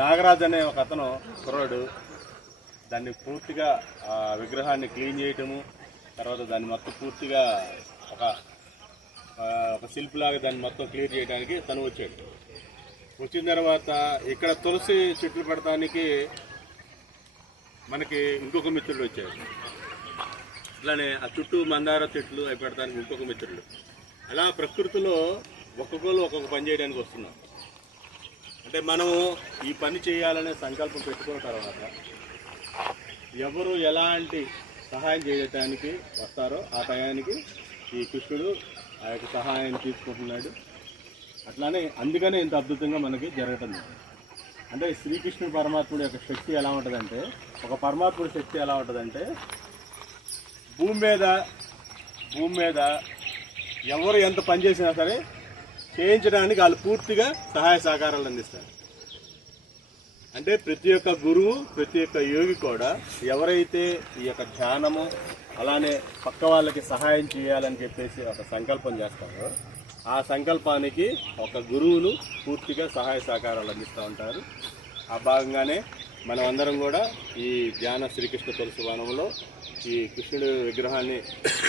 నాగరాజ్ అనే ఒక అతను కుర్రాడు దాన్ని పూర్తిగా ఆ విగ్రహాన్ని క్లీన్ చేయటము, తర్వాత దాన్ని మొత్తం పూర్తిగా ఒక శిల్పిలాగా దాన్ని మొత్తం క్లియర్ చేయడానికి తను వచ్చాడు. వచ్చిన తర్వాత ఇక్కడ తులసి చెట్లు పెడతానికి మనకి ఇంకొక మిత్రుడు వచ్చాడు. అట్లానే ఆ చుట్టూ మందార చెట్లు అవి పెడతానికి ఇంకొక మిత్రుడు. అలా ప్రకృతిలో ఒక్కొక్కరు ఒక్కొక్క పని చేయడానికి వస్తున్నాం. అంటే మనము ఈ పని చేయాలనే సంకల్పం పెట్టుకున్న తర్వాత ఎవరు ఎలాంటి సహాయం చేయడానికి వస్తారో ఆ టయానికి ఈ కృష్ణుడు ఆ యొక్క సహాయం తీసుకుంటున్నాడు. అట్లానే అందుకనే ఇంత అద్భుతంగా మనకి జరుగుతుంది. అంటే శ్రీకృష్ణుడు పరమాత్ముడి యొక్క శక్తి ఎలా ఉంటుందంటే, ఒక పరమాత్ముడి శక్తి ఎలా ఉంటుందంటే, భూమి మీద ఎవరు ఎంత పని చేసినా సరే చేయించడానికి వాళ్ళు పూర్తిగా సహాయ సహకారాలు అందిస్తారు. అంటే ప్రతి ఒక్క గురువు, ప్రతి ఒక్క యోగి కూడా ఎవరైతే ఈ యొక్క ధ్యానము అలానే పక్క వాళ్ళకి సహాయం చేయాలని చెప్పేసి ఒక సంకల్పం చేస్తారో ఆ సంకల్పానికి ఒక గురువులు పూర్తిగా సహాయ సహకారాలు అందిస్తూ ఉంటారు. ఆ భాగంగానే మనం అందరం కూడా ఈ ధ్యాన శ్రీకృష్ణ తులసి వనంలో ఈ కృష్ణుడి విగ్రహాన్ని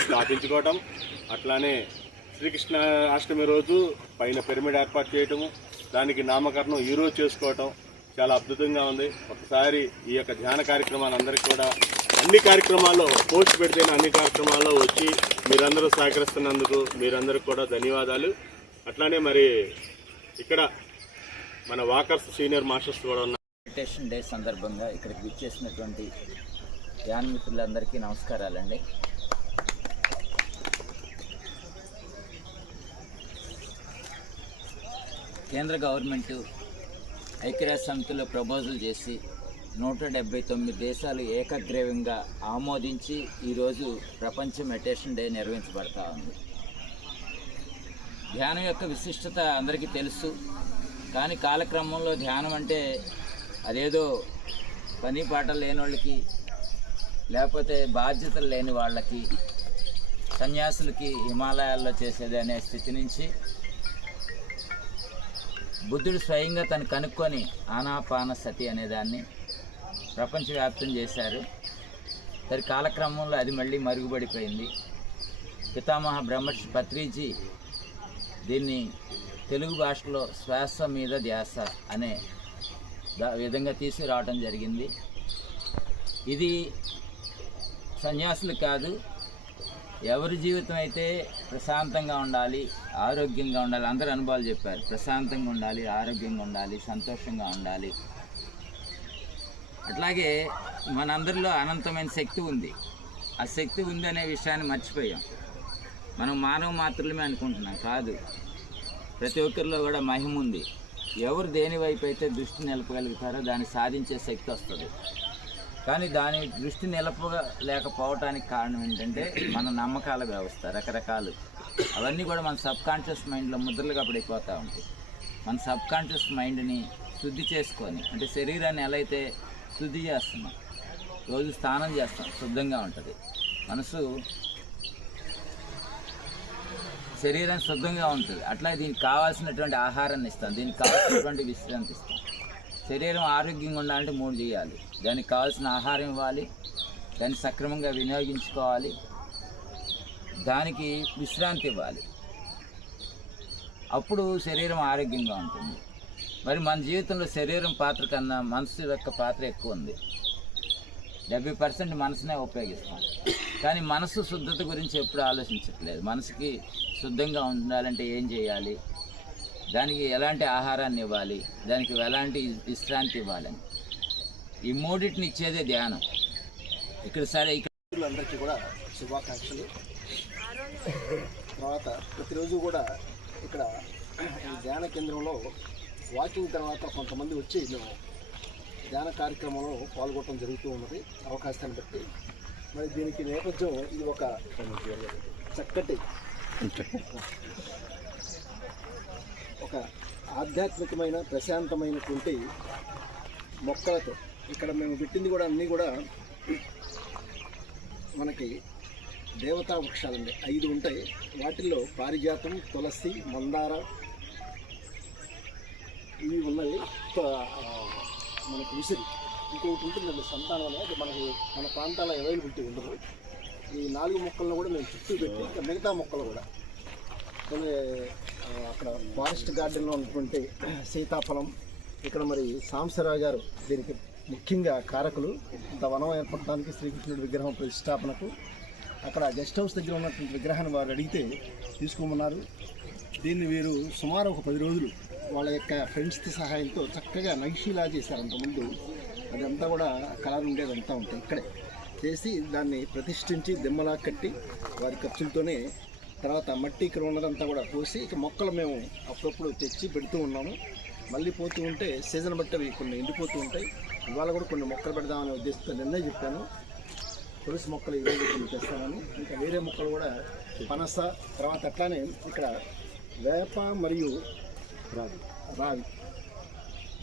స్థాపించుకోవటం, అట్లానే శ్రీకృష్ణ అష్టమి రోజు పైన పిరమిడ్ ఏర్పాటు చేయటము, దానికి నామకరణం ఈరోజు చేసుకోవటం చాలా అద్భుతంగా ఉంది. ఒకసారి ఈ యొక్క ధ్యాన కార్యక్రమాలు అందరికీ కూడా అన్ని కార్యక్రమాల్లో పోస్ట్ పెడితే అన్ని కార్యక్రమాల్లో వచ్చి మీరందరూ సహకరిస్తున్నందుకు మీరందరికీ కూడా ధన్యవాదాలు. అట్లానే మరి ఇక్కడ మన వాకర్స్ సీనియర్ మాస్టర్స్ కూడా ఉన్నారు. మెడిటేషన్ డే సందర్భంగా ఇక్కడికి విచ్చేసినటువంటి ధ్యాన మిత్రులందరికీ నమస్కారాలండి. కేంద్ర గవర్నమెంటు ఐక్యరాజ్య సమితిలో ప్రపోజల్ చేసి 179 దేశాలు ఏకగ్రీవంగా ఆమోదించి ఈరోజు ప్రపంచ మెడిటేషన్ డే నిర్వహించబడతా ఉంది. ధ్యానం యొక్క విశిష్టత అందరికీ తెలుసు. కానీ కాలక్రమంలో ధ్యానం అంటే అదేదో పని పాటలు లేని వాళ్ళకి, లేకపోతే బాధ్యతలు లేని వాళ్ళకి, సన్యాసులకి హిమాలయాల్లో చేసేది అనే స్థితి నుంచి బుద్ధుడు స్వయంగా తను కనుక్కొని ఆనాపాన సతి అనేదాన్ని ప్రపంచవ్యాప్తం చేశారు. సరి కాలక్రమంలో అది మళ్ళీ మరుగుపడిపోయింది. పితామహ బ్రహ్మర్షి పత్రిజీ దీన్ని తెలుగు భాషలో శ్వాస మీద ధ్యాస అనే విధంగా తీసుకురావడం జరిగింది. ఇది సన్యాసులు కాదు, ఎవరి జీవితం అయితే ప్రశాంతంగా ఉండాలి, ఆరోగ్యంగా ఉండాలి, అందరూ అనుభవాలు చెప్పారు. ప్రశాంతంగా ఉండాలి, ఆరోగ్యంగా ఉండాలి, సంతోషంగా ఉండాలి. అట్లాగే మనందరిలో అనంతమైన శక్తి ఉంది. ఆ శక్తి ఉంది అనే విషయాన్ని మర్చిపోయాం. మనం మానవ మాత్రమే అనుకుంటున్నాం. కాదు, ప్రతి ఒక్కరిలో కూడా మహిమ ఉంది. ఎవరు దేని వైపు అయితే దృష్టి నిలపగలుగుతారో దాన్ని సాధించే శక్తి వస్తుంది. కానీ దాని దృష్టి నిలపలేకపోవటానికి కారణం ఏంటంటే మన నమ్మకాల వ్యవస్థ, రకరకాలు. అవన్నీ కూడా మన సబ్కాన్షియస్ మైండ్లో ముద్రలుగా పడిపోతూ ఉంటాయి. మన సబ్కాన్షియస్ మైండ్ని శుద్ధి చేసుకొని, అంటే శరీరాన్ని ఎలా అయితే శుద్ధి చేస్తున్నాం, రోజు స్నానం చేస్తాం, శుద్ధంగా ఉంటుంది. మనసు శరీరం శుద్ధంగా ఉంటుంది. అట్లా దీనికి కావాల్సినటువంటి ఆహారాన్ని ఇస్తాం, దీనికి కావాల్సినటువంటి విశ్రాంతి ఇస్తాం. శరీరం ఆరోగ్యంగా ఉండాలంటే 3 చేయాలి. దానికి కావాల్సిన ఆహారం ఇవ్వాలి, దాన్ని సక్రమంగా వినియోగించుకోవాలి, దానికి విశ్రాంతి ఇవ్వాలి. అప్పుడు శరీరం ఆరోగ్యంగా ఉంటుంది. మరి మన జీవితంలో శరీరం పాత్ర కన్నా మనసు యొక్క పాత్ర ఎక్కువ ఉంది. 70% మనసునే ఉపయోగిస్తాం. కానీ మనసు శుద్ధత గురించి ఎప్పుడు ఆలోచించట్లేదు. మనసుకి శుద్ధంగా ఉండాలంటే ఏం చేయాలి, దానికి ఎలాంటి ఆహారాన్ని ఇవ్వాలి, దానికి ఎలాంటి విశ్రాంతి ఇవ్వాలని, ఈ మూడింటిని ఇచ్చేదే ధ్యానం. ఇక్కడ సరే అందరికీ కూడా శుభాకాంక్షలు. తర్వాత ప్రతిరోజు కూడా ఇక్కడ ఈ ధ్యాన కేంద్రంలో వాకింగ్ తర్వాత కొంతమంది వచ్చి మేము ధ్యాన కార్యక్రమంలో పాల్గొనడం జరుగుతూ ఉన్నది అవకాశాన్ని బట్టి. మరి దీనికి నేపథ్యం ఇది ఒక చక్కటి ఒక ఆధ్యాత్మికమైన ప్రశాంతమైనటువంటి మొక్కలతో ఇక్కడ మేము పెట్టింది కూడా అన్నీ కూడా మనకి దేవతా వృక్షాలండి 5 ఉంటాయి. వాటిల్లో పారిజాతం, తులసి, మందార ఇవి ఉన్నాయి. మనకు విసిరి, ఇంకొకటి ఉంటుందండి సంతానం అనేది, మనకి మన ప్రాంతాల్లో అవైలబిలిటీ ఉండదు. ఈ 4 మొక్కలను కూడా మేము చుట్టూ పెట్టి ఇంకా మిగతా మొక్కలు కూడా కొన్ని అక్కడ ఫారెస్ట్ గార్డెన్లో ఉన్నటువంటి సీతాఫలం, ఇక్కడ మరి సాంబశివరావు గారు దీనికి ముఖ్యంగా కారకులు. ఇంత వనం ఏర్పడటానికి శ్రీకృష్ణుడి విగ్రహం ప్రతిష్టాపనకు అక్కడ గెస్ట్ హౌస్ దగ్గర ఉన్నటువంటి విగ్రహాన్ని వారు అడిగితే తీసుకోమన్నారు. దీన్ని వీరు సుమారు ఒక 10 రోజులు వాళ్ళ యొక్క ఫ్రెండ్స్ సహాయంతో చక్కగా నగిషీలా చేశారు. అంతకుముందు అదంతా కూడా కలర్ ఉండేదంతా ఉంటాయి, ఇక్కడే చేసి దాన్ని ప్రతిష్ఠించి దిమ్మలా కట్టి వారి ఖర్చులతోనే, తర్వాత మట్టి ఇక్కడ ఉన్నదంతా కూడా పోసి ఇక మొక్కలు మేము అప్పుడప్పుడు తెచ్చి పెడుతూ ఉన్నాము. మళ్ళీ పోతూ ఉంటే సీజన్ బట్టి అవి కొన్ని ఎండిపోతూ ఉంటాయి. ఇవాళ కూడా కొన్ని మొక్కలు పెడదామనే ఉద్దేశంతో నిన్నే చెప్పాను, తులసి మొక్కలు ఈరోజు కొన్ని తెస్తామని. ఇంకా వేరే మొక్కలు కూడా పనస, తర్వాత అట్లానే ఇక్కడ వేప మరియు రావి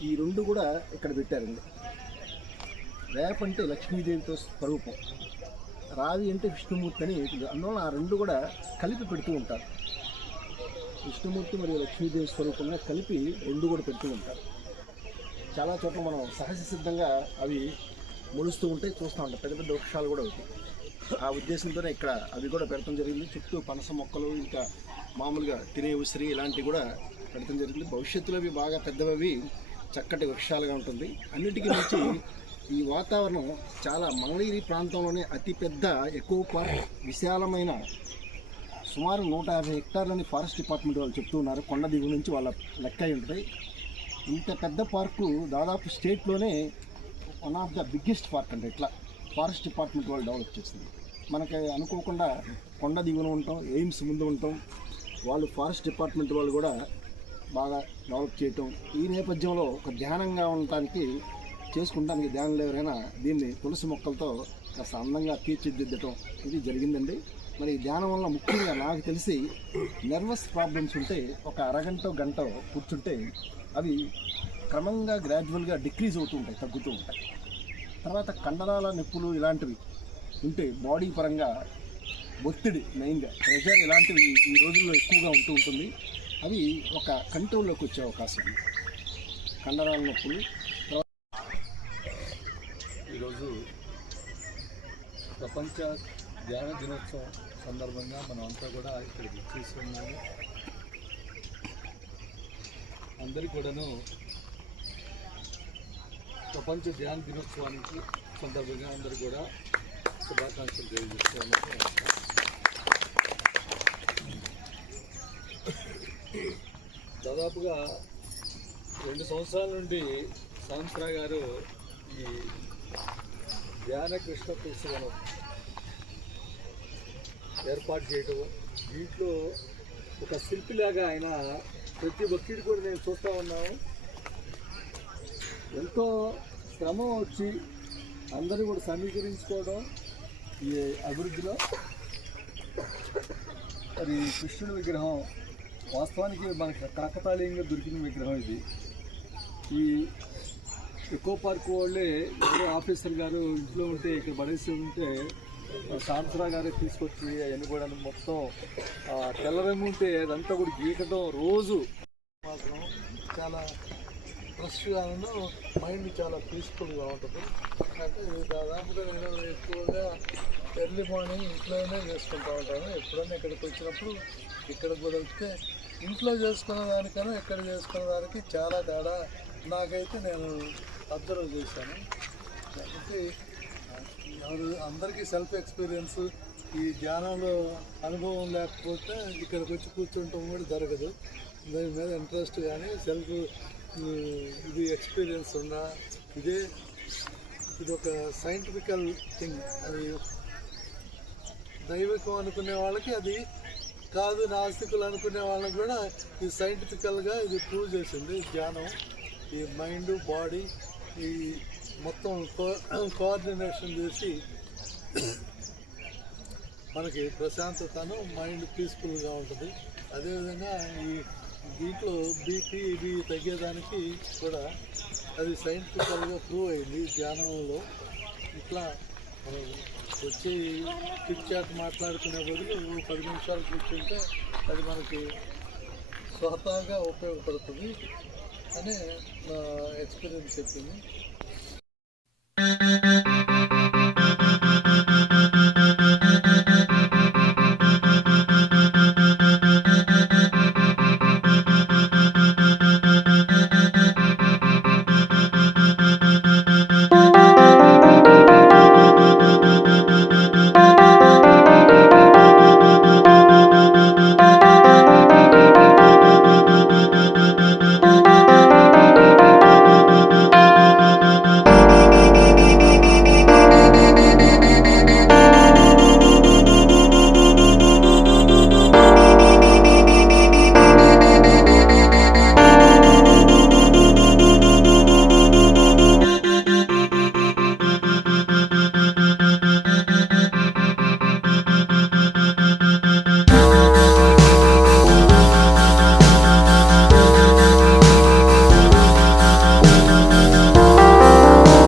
ఈ 2 కూడా ఇక్కడ పెట్టారండి. వేప అంటే లక్ష్మీదేవితో స్వరూపం, రావి అంటే విష్ణుమూర్తి అని. అందువల్ల ఆ 2 కూడా కలిపి పెడుతూ ఉంటారు. విష్ణుమూర్తి మరియు లక్ష్మీదేవి స్వరూపంగా కలిపి 2 కూడా పెడుతూ ఉంటారు. చాలా చోట్ల మనం సహజ సిద్ధంగా అవి మొలుస్తూ ఉంటాయి, చూస్తూ ఉంటాం. పెద్ద పెద్ద వృక్షాలు కూడా అవుతాయి. ఆ ఉద్దేశంతోనే ఇక్కడ అవి కూడా పెడతాం జరిగింది. చుట్టూ పనస మొక్కలు, ఇంకా మామూలుగా తినే ఉసిరి ఇలాంటివి కూడా పెడతాం జరిగింది. భవిష్యత్తులో అవి బాగా పెద్దవి, చక్కటి వృక్షాలుగా ఉంటుంది. అన్నిటికీ మించి ఈ వాతావరణం చాలా మంగళగిరి ప్రాంతంలోనే అతిపెద్ద ఎకో పార్క్, విశాలమైన సుమారు 150 హెక్టార్లని ఫారెస్ట్ డిపార్ట్మెంట్ వాళ్ళు చెప్తూ ఉన్నారు. కొండ దిగువ నుంచి వాళ్ళ లెక్క అయి ఉంటుంది. ఇంత పెద్ద పార్కు దాదాపు స్టేట్లోనే one of the biggest park అంటే ఇట్లా ఫారెస్ట్ డిపార్ట్మెంట్ వాళ్ళు డెవలప్ చేసింది. మనకి అనుకోకుండా కొండ దిగున ఉంటాం, ఎయిమ్స్ ముందు ఉంటాం, వాళ్ళు ఫారెస్ట్ డిపార్ట్మెంట్ వాళ్ళు కూడా బాగా డెవలప్ చేయటం. ఈ నేపథ్యంలో ఒక ధ్యానంగా ఉండటానికి చేసుకుంటానికి ధ్యానంలో ఎవరైనా దీన్ని తులసి మొక్కలతో కాస్త అందంగా తీర్చిదిద్దటం ఇది జరిగిందండి. మరి ఈ ధ్యానం వల్ల ముఖ్యంగా నాకు తెలిసి నర్వస్ ప్రాబ్లమ్స్ ఉంటే ఒక అరగంట గంట కూర్చుంటే అవి క్రమంగా గ్రాడ్యువల్గా డిక్రీజ్ అవుతూ ఉంటాయి, తగ్గుతూ ఉంటాయి. తర్వాత కండరాల నొప్పులు ఇలాంటివి ఉంటే బాడీ పరంగా ఒత్తిడి, మెయిన్గా ప్రెషర్ ఇలాంటివి ఈ రోజుల్లో ఎక్కువగా ఉంటూ ఉంటుంది. అవి ఒక కంట్రోల్లోకి వచ్చే అవకాశం ఉంది. కండరాల నొప్పులు. ఈరోజు ప్రపంచ ధ్యాన దినోత్సవం సందర్భంగా మనం అంతా కూడా ఇక్కడికి వచ్చేసి ఉన్నాము. అందరికీ కూడాను ప్రపంచ ధ్యాన దినోత్సవానికి సందర్భంగా అందరూ కూడా శుభాకాంక్షలు తెలియజేస్తున్నాము. దాదాపుగా 2 సంవత్సరాల నుండి సాంబశివరావు గారు ఈ ధ్యాన కృష్ణ పుస్తకం ఏర్పాటు చేయటం, దీంట్లో ఒక శిల్పిలాగా ఆయన ప్రతి ఒక్కటి కూడా నేను చూస్తూ ఉన్నాము. ఎంతో శ్రమ వచ్చి అందరూ కూడా సమీకరించుకోవడం ఈ అభివృద్ధిలో. మరి కృష్ణుడి విగ్రహం వాస్తవానికి మనకి కాకతాళీయంగా దొరికిన విగ్రహం ఇది. ఈ ఎకో పార్క్ వాళ్ళే ఎవరో ఆఫీసర్ గారు ఇంట్లో ఉంటే ఇక్కడ పడేసి ఉంటే సాంబశివరావు గారే తీసుకొచ్చి అవన్నీ కూడా మొత్తం తెల్ల రంగు ఉంటే అదంతా కూడా గీకటం రోజు మాత్రం చాలా ఫ్రెష్గాను, మైండ్ చాలా పీస్ఫుల్గా ఉంటుంది. అంటే దాదాపుగా నేను ఎక్కువగా ఎర్లీ మార్నింగ్ ఇంట్లోనే చేసుకుంటూ ఉంటాను. ఎప్పుడైనా ఇక్కడికి వచ్చినప్పుడు ఇక్కడ కుదిరితే ఇంట్లో చేసుకునే దానికన్నా ఇక్కడ చేసుకునే దానికి చాలా తేడా నాకైతే నేను అబ్జర్వ్ చేశాను. కాబట్టి అందరికీ సెల్ఫ్ ఎక్స్పీరియన్స్, ఈ ధ్యానంలో అనుభవం లేకపోతే ఇక్కడికి వచ్చి కూర్చుంటాం కూడా జరగదు. దాని మీద ఇంట్రెస్ట్ కానీ సెల్ఫ్ ఇది ఎక్స్పీరియన్స్ ఉన్నా ఇది ఒక సైంటిఫికల్ థింగ్. అది దైవికం అనుకునే వాళ్ళకి అది కాదు, నాస్తికులు అనుకునే వాళ్ళకి కూడా ఇది సైంటిఫికల్గా ఇది ప్రూవ్ చేసింది. ధ్యానం ఈ మైండ్ బాడీ ఈ మొత్తం కోఆర్డినేషన్ చేసి మనకి ప్రశాంతతను, మైండ్ పీస్ఫుల్గా ఉంటుంది. అదేవిధంగా ఈ దీంట్లో బీపీ ఇవి తగ్గేదానికి కూడా అది సైంటిఫికల్గా ప్రూవ్ అయింది ధ్యానంలో. ఇట్లా మనం వచ్చి చిట్ చాట్ మాట్లాడుకునే బదులు 10 నిమిషాలు కూర్చుంటే అది మనకి స్వతహాగా ఉపయోగపడుతుంది అని నా ఎక్స్పీరియన్స్ చెప్పింది.